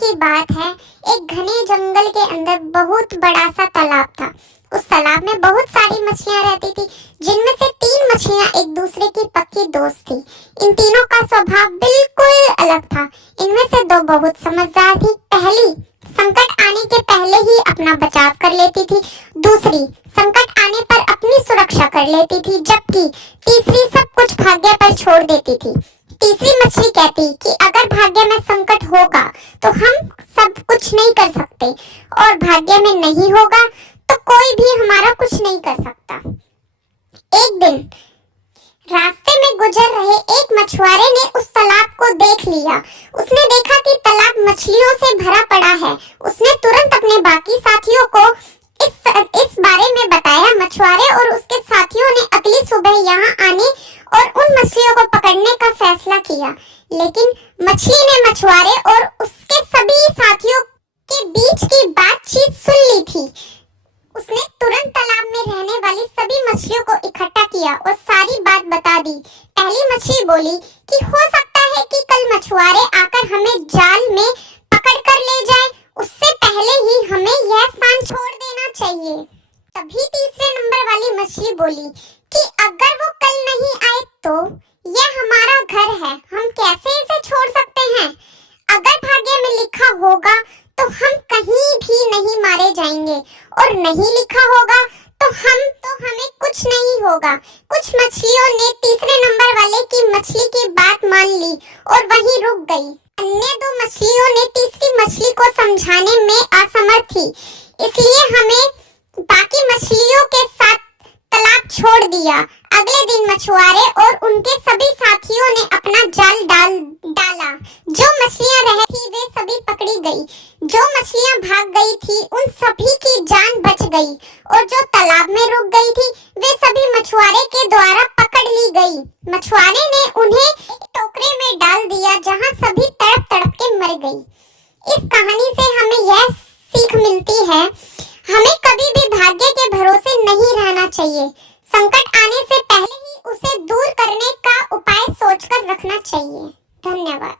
की बात है। एक घने जंगल के अंदर बहुत बड़ा सा तालाब था। उस तालाब में बहुत सारी मछलियां रहती थी, जिनमें से 3 मछलियां एक दूसरे की पक्की दोस्त थी। इन तीनों का स्वभाव बिल्कुल अलग था। इनमें से 2 बहुत समझदार थी। पहली संकट आने के पहले ही अपना बचाव कर लेती थी, दूसरी संकट आने पर अपनी सुरक्षा कर लेती थी, जबकि तीसरी सब कुछ भाग्य पर छोड़ देती थी। तीसरी मछली कहती कि अगर भाग्य में संकट होगा तो हम सब कुछ नहीं कर सकते, और भाग्य में नहीं होगा तो कोई भी हमारा कुछ नहीं कर सकता। एक दिन रास्ते में गुजर रहे एक मछुआरे ने उस तालाब को देख लिया। उसने देखा कि तालाब मछलियों से भरा पड़ा है। उसने तुरंत अपने बाकी साथियों को इस बारे में बताया। मछुआरे और उसके साथियों ने अगली सुबह यहाँ आने और उन मछलियों को पकड़ने का फैसला किया, लेकिन मछली ने मछुआरे और उसके सभी साथियों के बीच की बातचीत सुन ली थी। उसने तुरंत तालाब में रहने वाली सभी मछलियों को इकट्ठा किया और सारी बात बता दी। पहली मछली बोली कि हो सकता है कि कल मछुआरे आकर हमें जाल में पकड़ कर ले जाए, उससे पहले ही हमें यह स्थान छोड़ देना चाहिए। तभी तीसरे नंबर वाली मछली बोली कि अगर वो कल नहीं आए तो यह हमारा घर है, हम कैसे इसे छोड़ सकते हैं। अगर भाग्य में लिखा होगा तो हम कहीं भी नहीं मारे जाएंगे, और नहीं लिखा होगा तो हमें कुछ नहीं होगा। कुछ मछलियों ने तीसरे नंबर वाले की मछली की बात मान ली और वहीं रुक गई। अन्य 2 मछलियों ने तीसरी मछली को समझाने में असमर्थ थी, इसलिए हमें बाकी मछलियों के साथ तालाब छोड़ दिया। अगले दिन मछुआरे और उनके सभी साथियों ने अपना जाल डाला। जो मछलियां रही थी वे सभी पकड़ी गई। जो मछलियां भाग गई थी उन सभी की जान बच गई, और जो तालाब में रुक गई थी वे सभी मछुआरे के द्वारा पकड़ ली गई। मछुआरे ने उन्हें एक टोकरे में डाल दिया, जहां सभी तड़प तड़प के मर गई। इस कहानी से हमें यह सीख मिलती है, हमें कभी भी भाग्य के भरोसे नहीं रहना चाहिए। संकट आने से पहले ही उसे दूर करने का उपाय सोचकर रखना चाहिए। धन्यवाद।